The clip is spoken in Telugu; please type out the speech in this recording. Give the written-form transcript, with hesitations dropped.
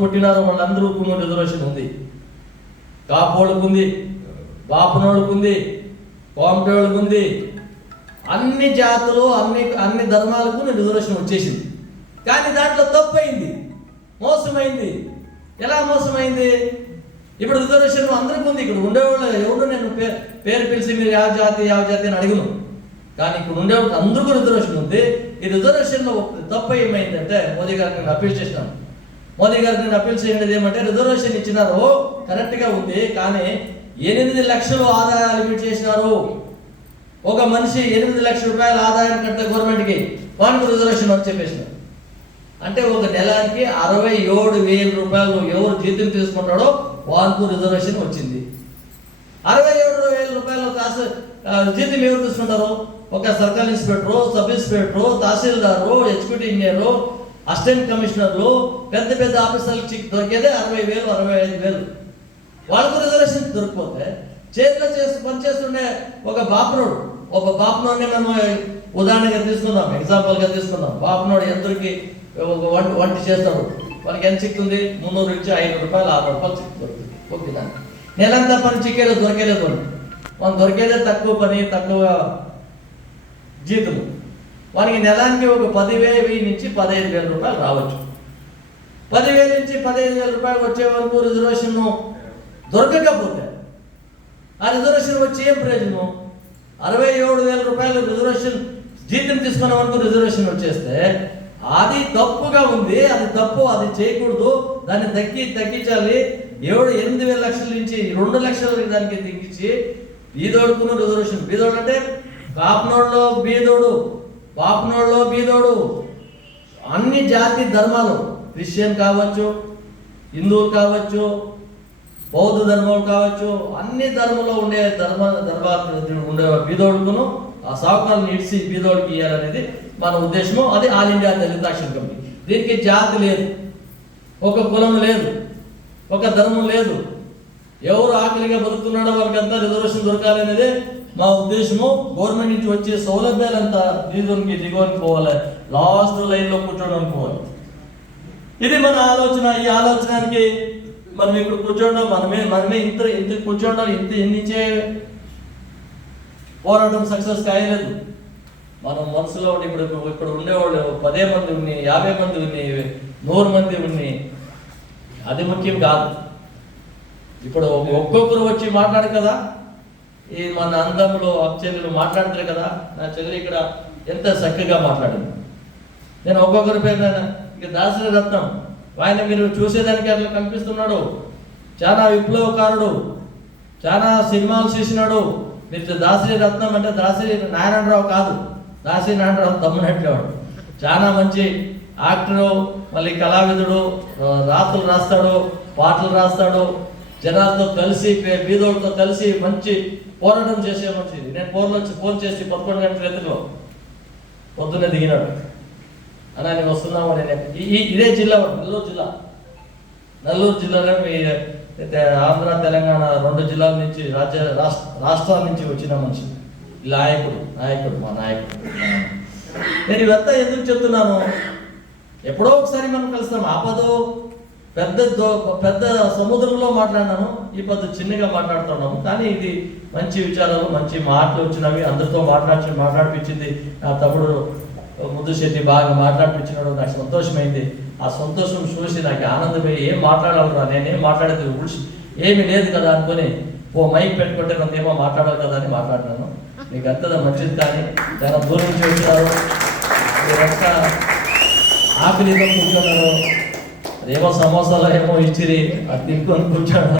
పుట్టినారో వాళ్ళందరూ రిజర్వేషన్ ఉంది. కాపోళ్ళకు ఉంది, బాపనోళ్ళకు ఉంది, కోమటోళ్ళకు ఉంది. అన్ని జాతులు అన్ని ధర్మాలకు రిజర్వేషన్ వచ్చేసింది. కానీ దాంట్లో తప్పు అయింది, మోసమైంది. ఎలా మోసమైంది? ఇప్పుడు రిజర్వేషన్ అందరికీ ఉంది. ఇక్కడ ఉండేవాళ్ళు ఎవరు నేను పేరు పిలిచి మీరు ಯಾವ జాతి అని అడిగను. కానీ ఇక్కడ ఉండేవాళ్ళు అందరికీ రిజర్వేషన్ ఉంది. ఈ రిజర్వేషన్లో తప్పు ఏమైందంటే మోదీ గారికి నేను అప్పీల్ చేసినాను. మోదీ గారికి నేను అప్పీల్ చేయండి ఏమంటే రిజర్వేషన్ ఇచ్చినారు కరెక్ట్గా ఉంది, కానీ 8 లక్షలు ఆదాయాలు లిమిట్ చేసినారు. ఒక మనిషి 8 లక్షల రూపాయల ఆదాయం కడితే గవర్నమెంట్కి వానికి రిజర్వేషన్ అని చెప్పేసినారు. అంటే ఒక నెలానికి 67,000 రూపాయలు ఎవరు జీతం తీసుకుంటాడో వానికి రిజర్వేషన్ వచ్చింది. 67,000 రూపాయలు జీతం ఎవరు తీసుకుంటారు? ఒక circle inspector, sub inspector, tahsildar, executive engineer, assistant కమిషనర్లు, పెద్ద ఆఫీసర్లకు దొరికేదే 60,000, 65,000. వాళ్ళకు రిజర్వేషన్ దొరికిపోతే చేతిలో పనిచేస్తుండే ఒక బాపనోడిని మనం ఉదాహరణగా తీసుకుందాం, ఎగ్జాంపుల్గా తీసుకుందాం. బాపనోడు ఎందరికి వంట చేస్తాడు, మనకి ఎంత చిక్తుంది? 300 నుంచి 500 రూపాయలు, 600 రూపాయలు చిక్కు ఓకేనా? నెలంతా పని దొరకేలేదు మనం దొరికేదే తక్కువ పని, తక్కువ జీతము. వానికి నెలానికి ఒక 10,000 నుంచి 15,000 రూపాయలు రావచ్చు. 10,000 నుంచి 15,000 రూపాయలు వచ్చే వరకు రిజర్వేషన్ దొరకకపోతే ఆ రిజర్వేషన్ వచ్చి ఏం ప్రయోజనం? 67,000 రూపాయలు రిజర్వేషన్ జీతం తీసుకున్న వరకు రిజర్వేషన్ వచ్చేస్తే అది తప్పుగా ఉంది. అది తప్పు, అది చేయకూడదు. దాన్ని తగ్గించాలి. 8 లక్షల నుంచి 2 లక్షల దానికి తగ్గించి బీదోడుకున్న రిజర్వేషన్. బీదోడు అంటే బాపనోళ్ళలో బీదోడు అన్ని జాతి ధర్మాలు, క్రిస్టియన్ కావచ్చు, హిందువులు కావచ్చు, బౌద్ధ ధర్మాలు కావచ్చు, అన్ని ధర్మంలో ఉండే ధర్మాలు ఉండే బీదోడుకును ఆ సావుకాలను ఇడిసి బీదోడికి ఇవ్వాలనేది మన ఉద్దేశము. అది ఆల్ ఇండియా దళిత యాక్షన్ కమిటీ. దీనికి జాతి లేదు, ఒక కులం లేదు, ఒక ధర్మం లేదు. ఎవరు ఆకలిగా బతుకుతున్నాడో వాళ్ళకంతా రిజర్వేషన్ దొరకాలి అనేది మా ఉద్దేశము. గవర్నమెంట్ నుంచి వచ్చే సౌలభ్యాలంతా దిగువనికి పోవాలి, లాస్ట్ లైన్లో కూర్చోడానికి పోవాలి. ఇది మన ఆలోచన. ఈ ఆలోచనకి మనం ఇక్కడ కూర్చోవడం, మనమే ఇంత కూర్చోవడం, ఎన్నించే పోరాటం సక్సెస్ కాయలేదు. మనం మనసులో ఉండి ఇప్పుడు ఉండేవాళ్ళు 10 మంది ఉన్ని, 50 మంది ఉన్ని, 100 మంది ఉన్ని, అది ముఖ్యం కాదు. ఇప్పుడు ఒక్కొక్కరు వచ్చి మాట్లాడు కదా, ఈ మన అందములు చెల్లెలు మాట్లాడతారు కదా. నా చెల్లెలు ఇక్కడ ఎంత చక్కగా మాట్లాడింది. నేను ఒక్కొక్కరి పేరు ఇక దాసరి రత్నం, ఆయన మీరు చూసేదానికి అట్లా కనిపిస్తున్నాడు. చాలా విప్లవకారుడు, చాలా సినిమాలు చేసినాడు. మీరు దాసరి రత్నం అంటే దాసరి నారాయణరావు కాదు, దాసరి నారాయణరావు తమ్మునట్లేవాడు. చాలా మంచి యాక్టరు, మళ్ళీ కళావిధుడు, రాతలు రాస్తాడు, పాటలు రాస్తాడు, జనాలతో కలిసి బీదోడితో కలిసి మంచి పోరాటం చేసే మంచిది. నేను ఫోన్ చేసి 11 గంటల ఎత్తులో పొద్దున్నే దిగినాడు. అన్నా నేను వస్తున్నాము. నేను ఇదే జిల్లా, నెల్లూరు జిల్లాలో మీ ఆంధ్ర తెలంగాణ 2 జిల్లాల నుంచి రాష్ట్రాల నుంచి వచ్చిన మనిషి, నాయకుడు మా నాయకుడు. నేను ఇవంతా ఎందుకు చెప్తున్నాను? ఎప్పుడో ఒకసారి మనం కలుస్తాం. ఆపదో పెద్ద సముద్రంలో మాట్లాడినాను, ఈ పద్ధతి చిన్నగా మాట్లాడుతున్నాము. కానీ ఇది మంచి విచారాలు, మంచి మాటలు వచ్చినవి. అందరితో మాట్లాడిపించింది నా తమ్ముడు ముద్దుశెట్టి, బాగా మాట్లాడిపించినాడు. నాకు సంతోషమైంది. ఆ సంతోషం చూసి నాకు ఆనందమై ఏం మాట్లాడాలరా, నేనేం మాట్లాడేది ఏమీ లేదు కదా అనుకొని మైక్ పెట్టుకుంటే నన్నేమో మాట్లాడాలి కదా అని మాట్లాడినాను. మీకు అంత మంచిది. కానీ చాలా దూరం నుంచి వచ్చారు, మీరంతా ఆకలితో కూర్చున్నారు. ఏమో సమోసాలు ఏమో ఇచ్చిరి, అది తినుకొని కూర్చోడు.